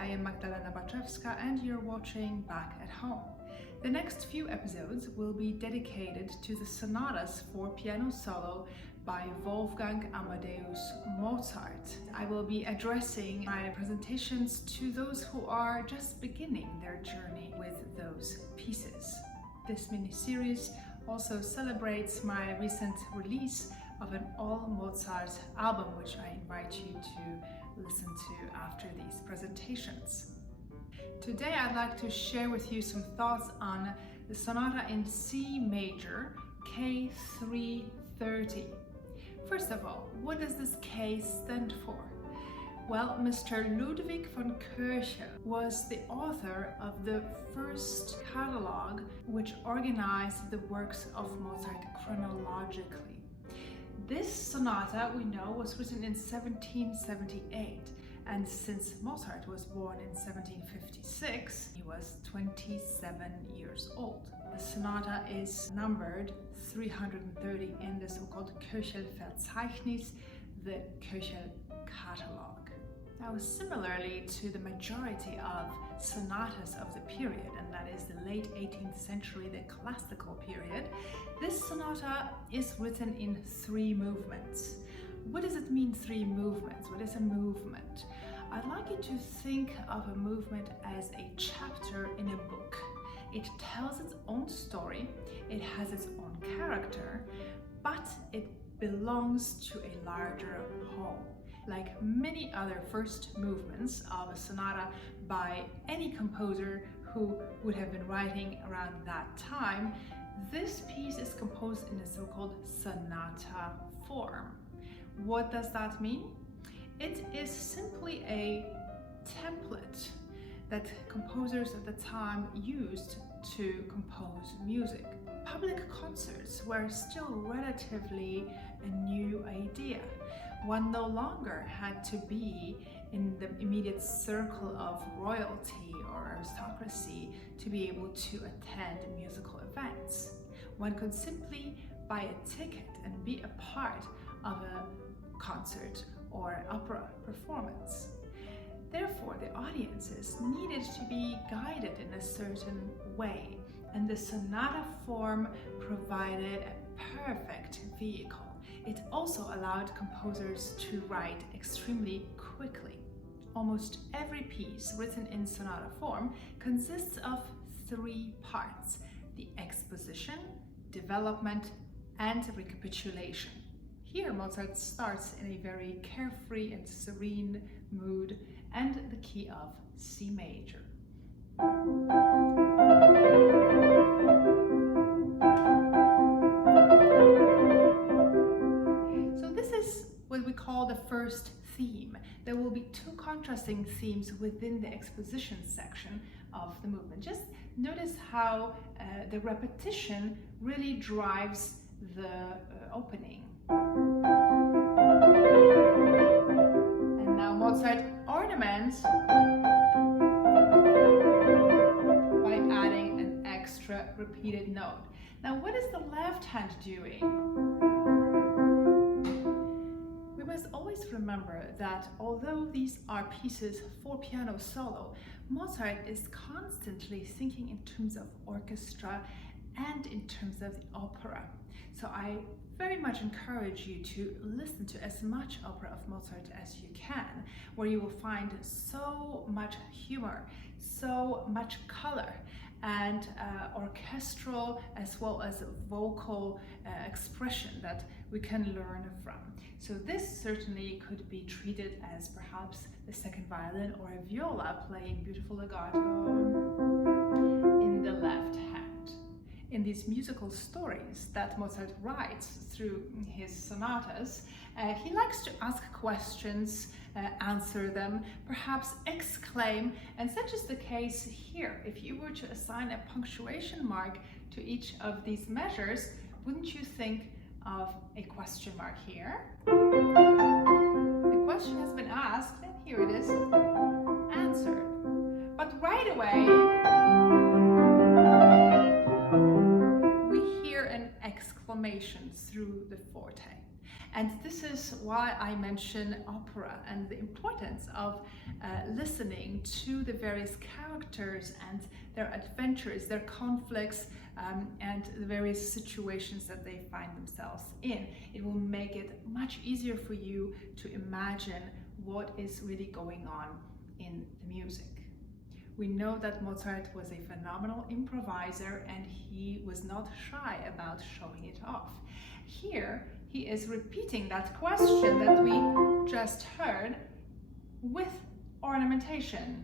I am Magdalena Baczewska and you're watching Bach at Home. The next few episodes will be dedicated to the sonatas for piano solo by Wolfgang Amadeus Mozart. I will be addressing my presentations to those who are just beginning their journey with those pieces. This mini-series also celebrates my recent release of an all Mozart album, which I invite you to listen to after these presentations. Today I'd like to share with you some thoughts on the sonata in C major, K330. First of all, what does this K stand for? Well, Mr. Ludwig von Kirche was the author of the first catalogue which organized the works of Mozart chronologically. This sonata, we know, was written in 1778, and since Mozart was born in 1756, he was 27 years old. The sonata is numbered 330 in the so-called Köchel-Verzeichnis, the Köchel catalogue. Now, similarly to the majority of sonatas of the period, and that is the late 18th century, the classical period, this sonata is written in 3 movements. What does it mean, 3 movements? What is a movement? I'd like you to think of a movement as a chapter in a book. It tells its own story, it has its own character, but it belongs to a larger whole. Like many other first movements of a sonata by any composer who would have been writing around that time, this piece is composed in a so-called sonata form. What does that mean? It is simply a template that composers at the time used to compose music. Public concerts were still relatively a new idea. One no longer had to be in the immediate circle of royalty or aristocracy to be able to attend musical events. One could simply buy a ticket and be a part of a concert or opera performance. Therefore, the audiences needed to be guided in a certain way, and the sonata form provided a perfect vehicle. It also allowed composers to write extremely quickly. Almost every piece written in sonata form consists of 3 parts: the exposition, development, and recapitulation. Here Mozart starts in a very carefree and serene mood and the key of C major. So this is what we call the first theme. There will be 2 contrasting themes within the exposition section of the movement. Just notice how the repetition really drives the opening. And now Mozart ornaments by adding an extra repeated note. Now, what is the left hand doing? We must always remember that although these are pieces for piano solo, Mozart is constantly thinking in terms of orchestra and in terms of the opera. So I very much encourage you to listen to as much opera of Mozart as you can, where you will find so much humor, so much color, and orchestral as well as vocal expression that we can learn from. So this certainly could be treated as perhaps the second violin or a viola playing beautiful legato in the left hand. In these musical stories that Mozart writes through his sonatas, he likes to ask questions, answer them, perhaps exclaim, and such is the case here. If you were to assign a punctuation mark to each of these measures, wouldn't you think of a question mark here? The question has been asked, and here it is, answered. But right away, exclamation through the forte. And this is why I mention opera and the importance of listening to the various characters and their adventures, their conflicts, and the various situations that they find themselves in. It will make it much easier for you to imagine what is really going on in the music. We know that Mozart was a phenomenal improviser and he was not shy about showing it off. Here, he is repeating that question that we just heard with ornamentation.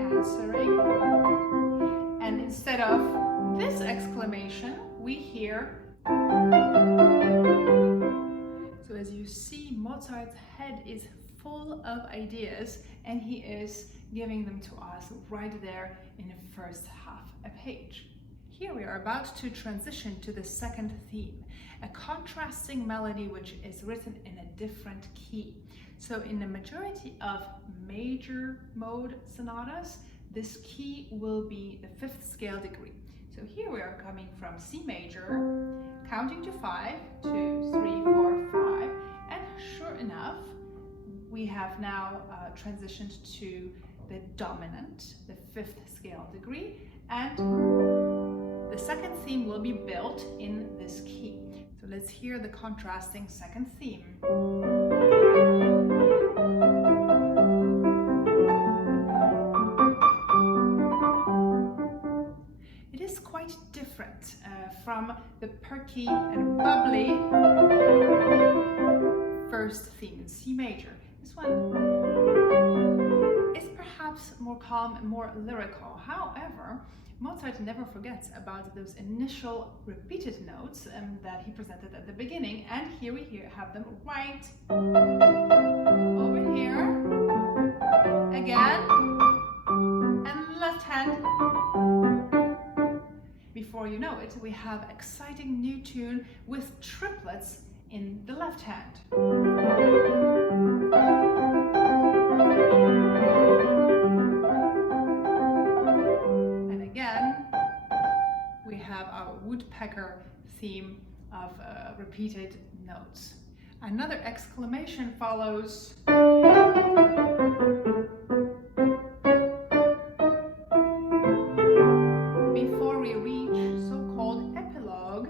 Answering. And instead of this exclamation, we hear. So as you see, Mozart's head is full of ideas and he is giving them to us right there in the first half a page. Here we are about to transition to the second theme, a contrasting melody which is written in a different key. So in the majority of major mode sonatas, this key will be the fifth scale degree. So here we are coming from C major, counting to 5, 2, 3, 4, 5, and sure enough, we have now transitioned to the dominant, the fifth scale degree, and the second theme will be built in this key. So let's hear the contrasting second theme. It is quite different from the perky and bubbly first theme in C major. This one is perhaps more calm and more lyrical. However, Mozart never forgets about those initial repeated notes that he presented at the beginning, and here we have them right over here, again, and left hand. Before you know it, we have exciting new tune with triplets in the left hand. And again, we have our woodpecker theme of repeated notes. Another exclamation follows. Before we reach so-called epilogue,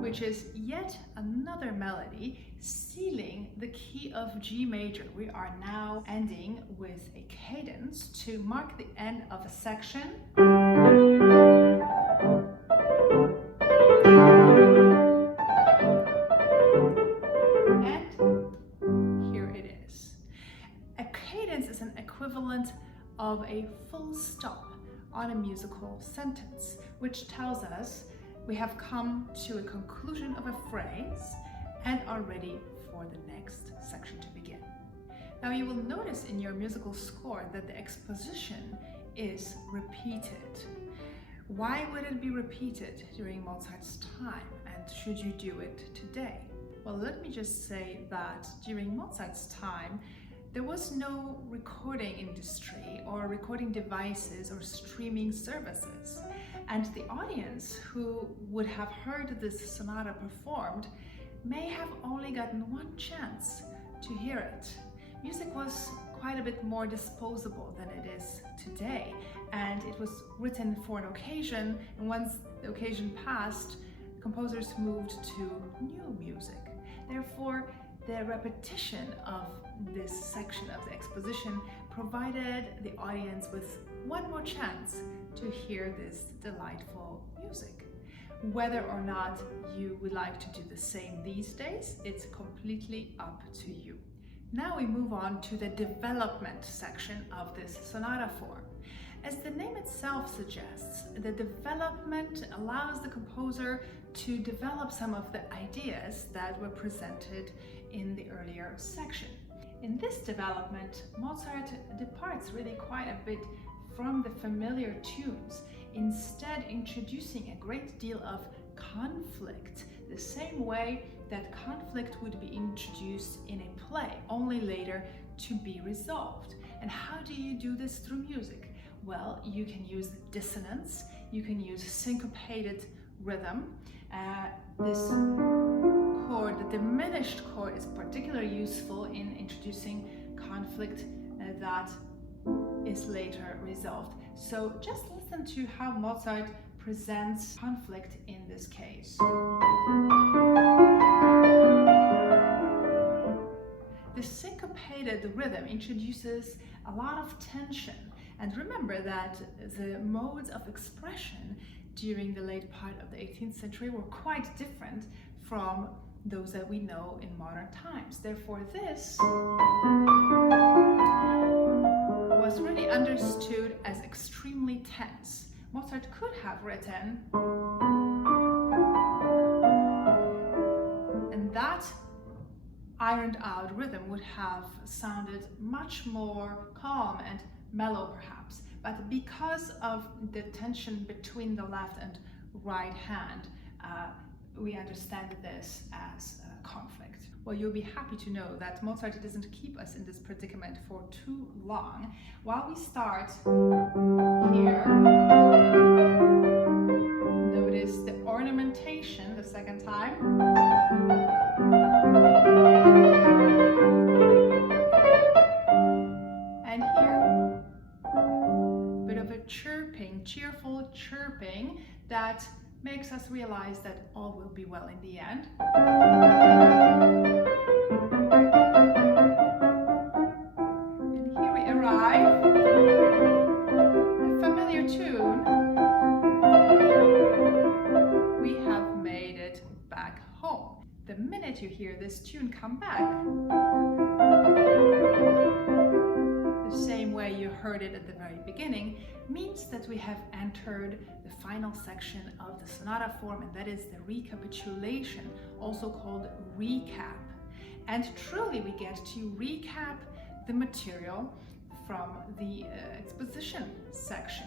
which is yet another melody sealing the key of G major. We are now ending with a cadence to mark the end of a section. And here it is. A cadence is an equivalent of a full stop on a musical sentence, which tells us we have come to a conclusion of a phrase and are ready for the next section to begin. Now you will notice in your musical score that the exposition is repeated. Why would it be repeated during Mozart's time, and should you do it today? Well, let me just say that during Mozart's time, there was no recording industry or recording devices or streaming services. And the audience who would have heard this sonata performed may have only gotten one chance to hear it. Music was quite a bit more disposable than it is today, and it was written for an occasion, and once the occasion passed, composers moved to new music. Therefore, the repetition of this section of the exposition provided the audience with one more chance to hear this delightful music. Whether or not you would like to do the same these days, it's completely up to you. Now we move on to the development section of this sonata form. As the name itself suggests, the development allows the composer to develop some of the ideas that were presented in the earlier section. In this development, Mozart departs really quite a bit from the familiar tunes, instead introducing a great deal of conflict, the same way that conflict would be introduced in a play, only later to be resolved. And how do you do this through music? Well, you can use dissonance, you can use syncopated rhythm. This chord, the diminished chord, is particularly useful in introducing conflict that is later resolved. So just listen to how Mozart presents conflict in this case. The syncopated rhythm introduces a lot of tension. And remember that the modes of expression during the late part of the 18th century were quite different from those that we know in modern times. Therefore, this was really understood as extremely tense. Mozart could have written, and that ironed out rhythm would have sounded much more calm and mellow perhaps, but because of the tension between the left and right hand, we understand this as conflict. Well, you'll be happy to know that Mozart doesn't keep us in this predicament for too long. While we start here, notice the ornamentation the second time. And here, a bit of a chirping, cheerful chirping that makes us realize that all will be well in the end. And here we arrive, a familiar tune. We have made it back home. The minute you hear this tune come back, the same way you heard it at the very beginning, means that we have entered the final section of the sonata form, and that is the recapitulation, also called recap. And truly we get to recap the material from the exposition section.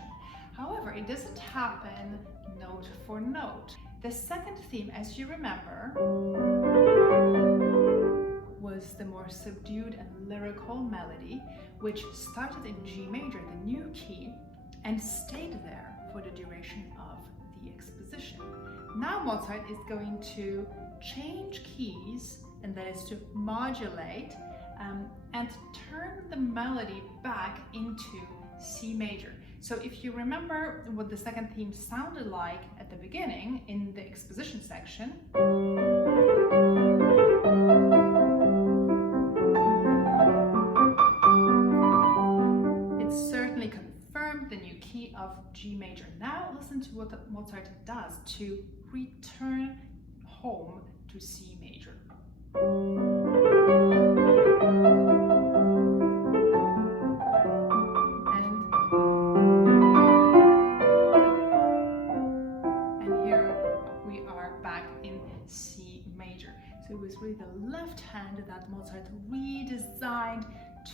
However, it doesn't happen note for note. The second theme, as you remember, was the more subdued and lyrical melody, which started in G major, the new key, and stayed there for the duration of the exposition. Now Mozart is going to change keys, and that is to modulate and turn the melody back into C major. So if you remember what the second theme sounded like at the beginning in the exposition section, the new key of G major. Now listen to what Mozart does to return home to C major. And here we are back in C major. So it was really the left hand that Mozart redesigned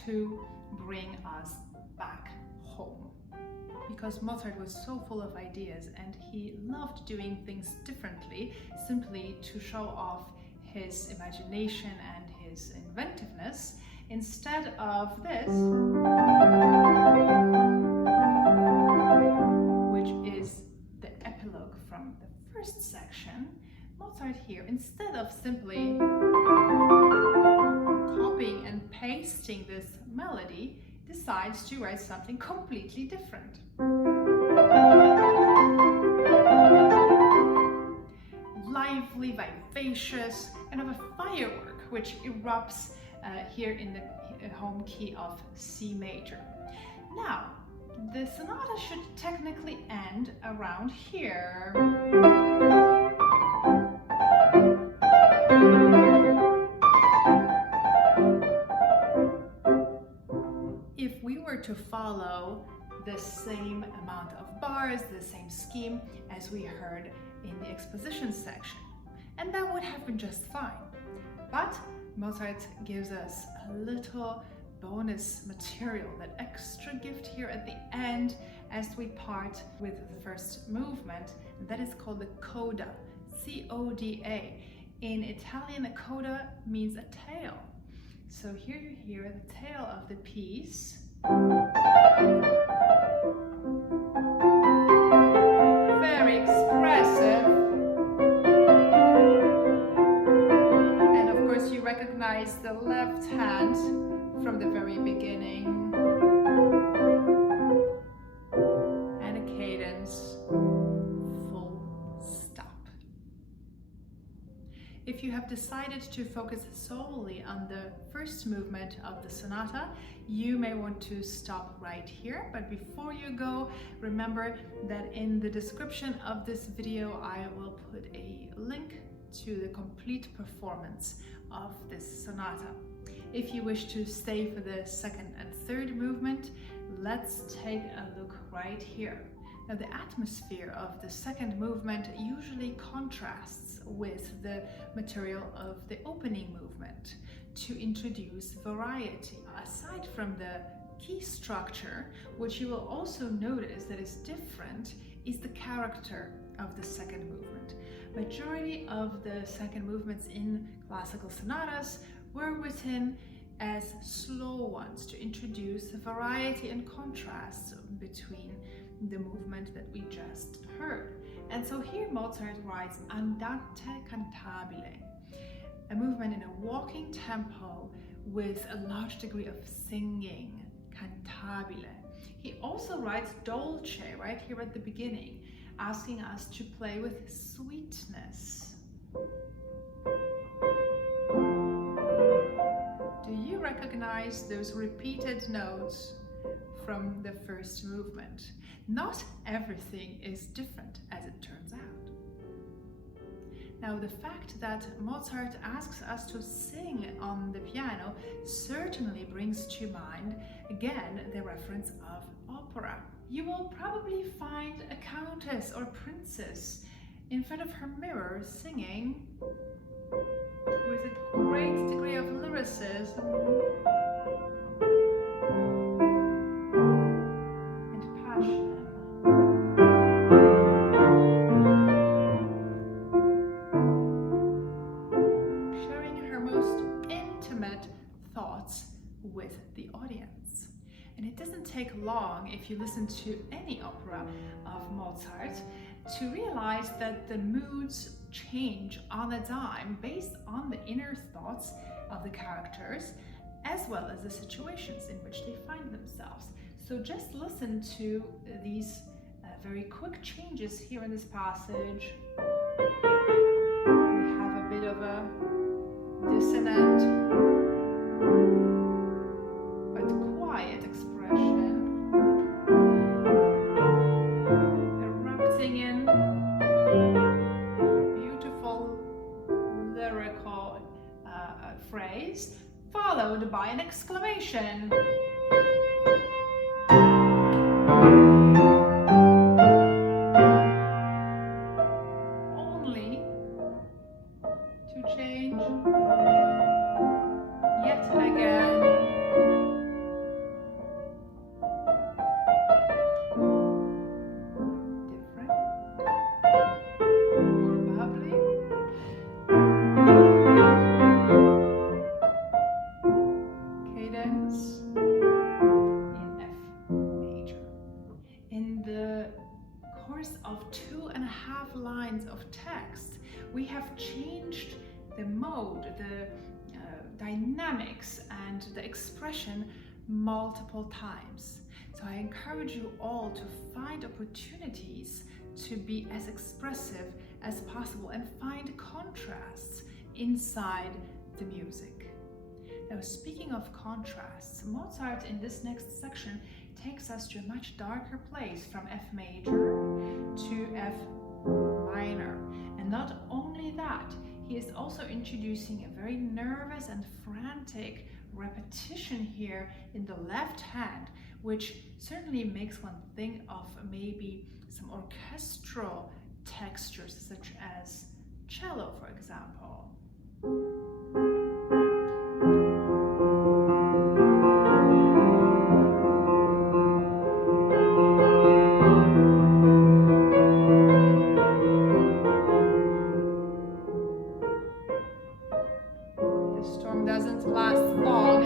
to bring us back home. Because Mozart was so full of ideas and he loved doing things differently, simply to show off his imagination and his inventiveness, instead of this, which is the epilogue from the first section. Mozart here, instead of simply copying and pasting this melody, decides to write something completely different. Lively, vivacious, kind of a firework which erupts here in the home key of C major. Now, the sonata should technically end around here. If we were to follow the same amount of bars, the same scheme as we heard in the exposition section, and that would have been just fine. But Mozart gives us a little bonus material, that extra gift here at the end as we part with the first movement, and that is called the coda, C-O-D-A. In Italian, a coda means a tail. So here you hear the tail of the piece. recognize the left hand from the very beginning. And a cadence, full stop. If you have decided to focus solely on the first movement of the sonata, you may want to stop right here. But before you go, remember that in the description of this video, I will put a link to the complete performance of this sonata. If you wish to stay for the second and third movement, let's take a look right here. Now, the atmosphere of the second movement usually contrasts with the material of the opening movement to introduce variety. Aside from the key structure, what you will also notice that is different is the character of the second movement. Majority of the second movements in classical sonatas were written as slow ones to introduce variety and contrasts between the movement that we just heard. And so here Mozart writes Andante cantabile, a movement in a walking tempo with a large degree of singing, cantabile. He also writes dolce right here at the beginning, asking us to play with sweetness. Do you recognize those repeated notes from the first movement? Not everything is different, as it turns out. Now, the fact that Mozart asks us to sing on the piano certainly brings to mind, again, the reference of opera. You will probably find a countess or princess in front of her mirror singing with a great degree of lyricism and passion. Sharing her most intimate thoughts with the audience. And it doesn't take long, if you listen to any opera of Mozart, to realize that the moods change on a dime based on the inner thoughts of the characters, as well as the situations in which they find themselves. So just listen to these very quick changes here in this passage. We have a bit of a dissonant but quiet expression, erupting in beautiful lyrical phrase, followed by an exclamation. Only to change yet again. Different, more bubbly. Cadence in F major. In the course of 2.5 lines of text, we have changed the mode, the dynamics and the expression multiple times. So I encourage you all to find opportunities to be as expressive as possible and find contrasts inside the music. Now, speaking of contrasts, Mozart in this next section takes us to a much darker place, from F major to F minor. And not only that, he is also introducing a very nervous and frantic repetition here in the left hand, which certainly makes one think of maybe some orchestral textures, such as cello, for example. Doesn't last long,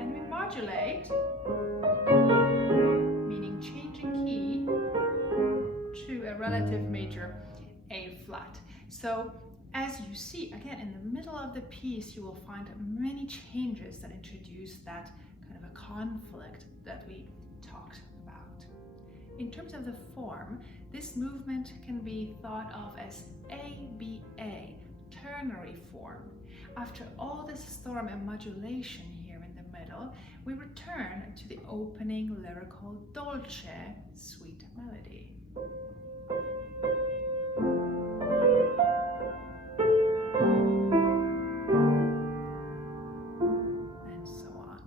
and we modulate, meaning changing key to a relative major A flat. So As you see, again, in the middle of the piece, you will find many changes that introduce that kind of a conflict that we talked about. In terms of the form, this movement can be thought of as A Ternary form. After all this storm and modulation here in the middle, we return to the opening lyrical dolce, sweet melody. And so on.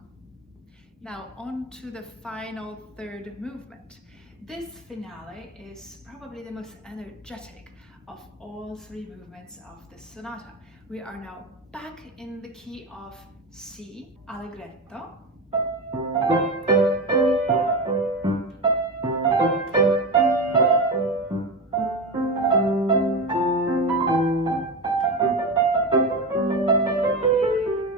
Now on to the final third movement. This finale is probably the most energetic of all three movements of the sonata. We are now back in the key of C, Allegretto.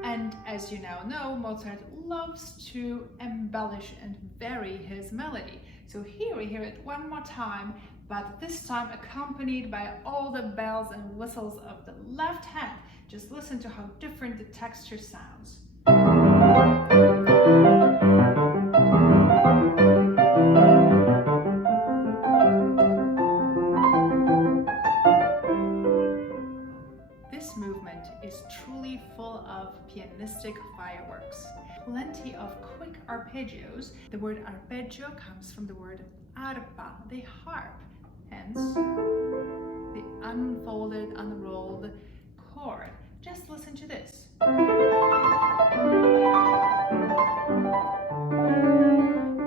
And as you now know, Mozart loves to embellish and vary his melody. So here we hear it one more time, but this time accompanied by all the bells and whistles of the left hand. Just listen to how different the texture sounds. This movement is truly full of pianistic fireworks. Plenty of quick arpeggios. The word arpeggio comes from the word arpa, the harp, hence the unfolded, unrolled chord. Just listen to this.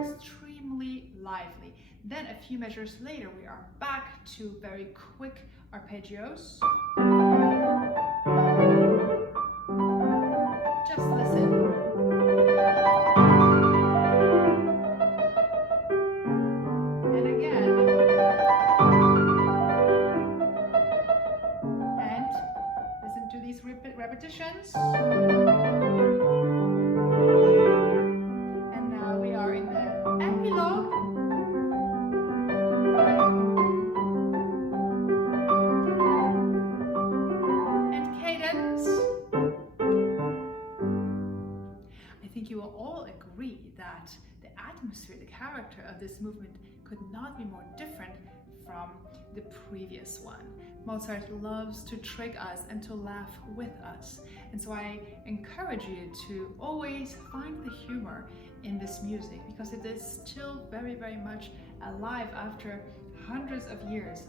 Extremely lively. Then a few measures later, we are back to very quick arpeggios. Just listen. And again. And listen to these repetitions. And now we are in the epilogue. And cadence. I think you will all agree that the atmosphere, the character of this movement could not be more different from the previous one. Mozart loves to trick us and to laugh with us. And so I encourage you to always find the humor in this music, because it is still very, very much alive after hundreds of years.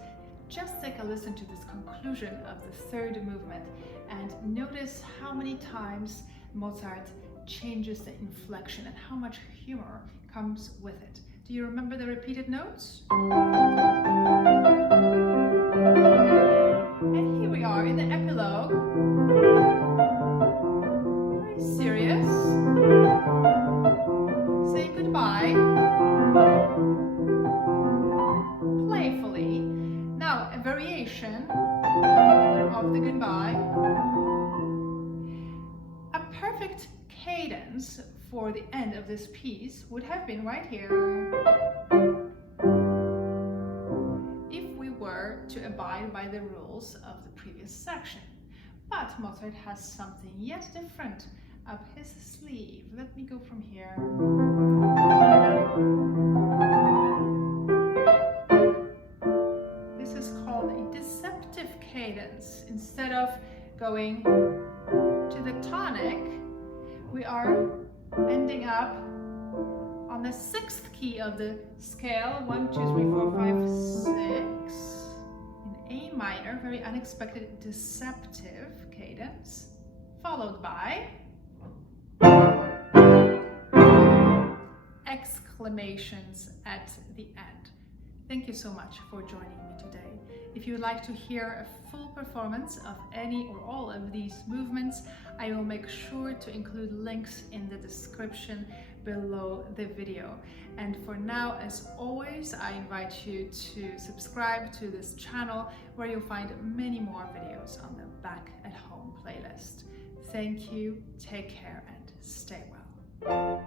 Just take a listen to this conclusion of the third movement and notice how many times Mozart changes the inflection and how much humor comes with it. Do you remember the repeated notes? And here we are in the epilogue. Very serious. Say goodbye. Playfully. Now a variation of the goodbye. A perfect cadence for the end of this piece would have been right here. If we were to abide by the rules of the previous section. But Mozart has something yet different up his sleeve. Let me go from here. This is called a deceptive cadence. Instead of going to the tonic, we are ending up on the sixth key of the scale. 1, 2, 3, 4, 5, 6. In A minor, very unexpected deceptive cadence, followed by exclamations at the end. Thank you so much for joining me today. If you would like to hear a full performance of any or all of these movements, I will make sure to include links in the description below the video. And for now, as always, I invite you to subscribe to this channel where you'll find many more videos on the Bach at Home playlist. Thank you, take care, and stay well.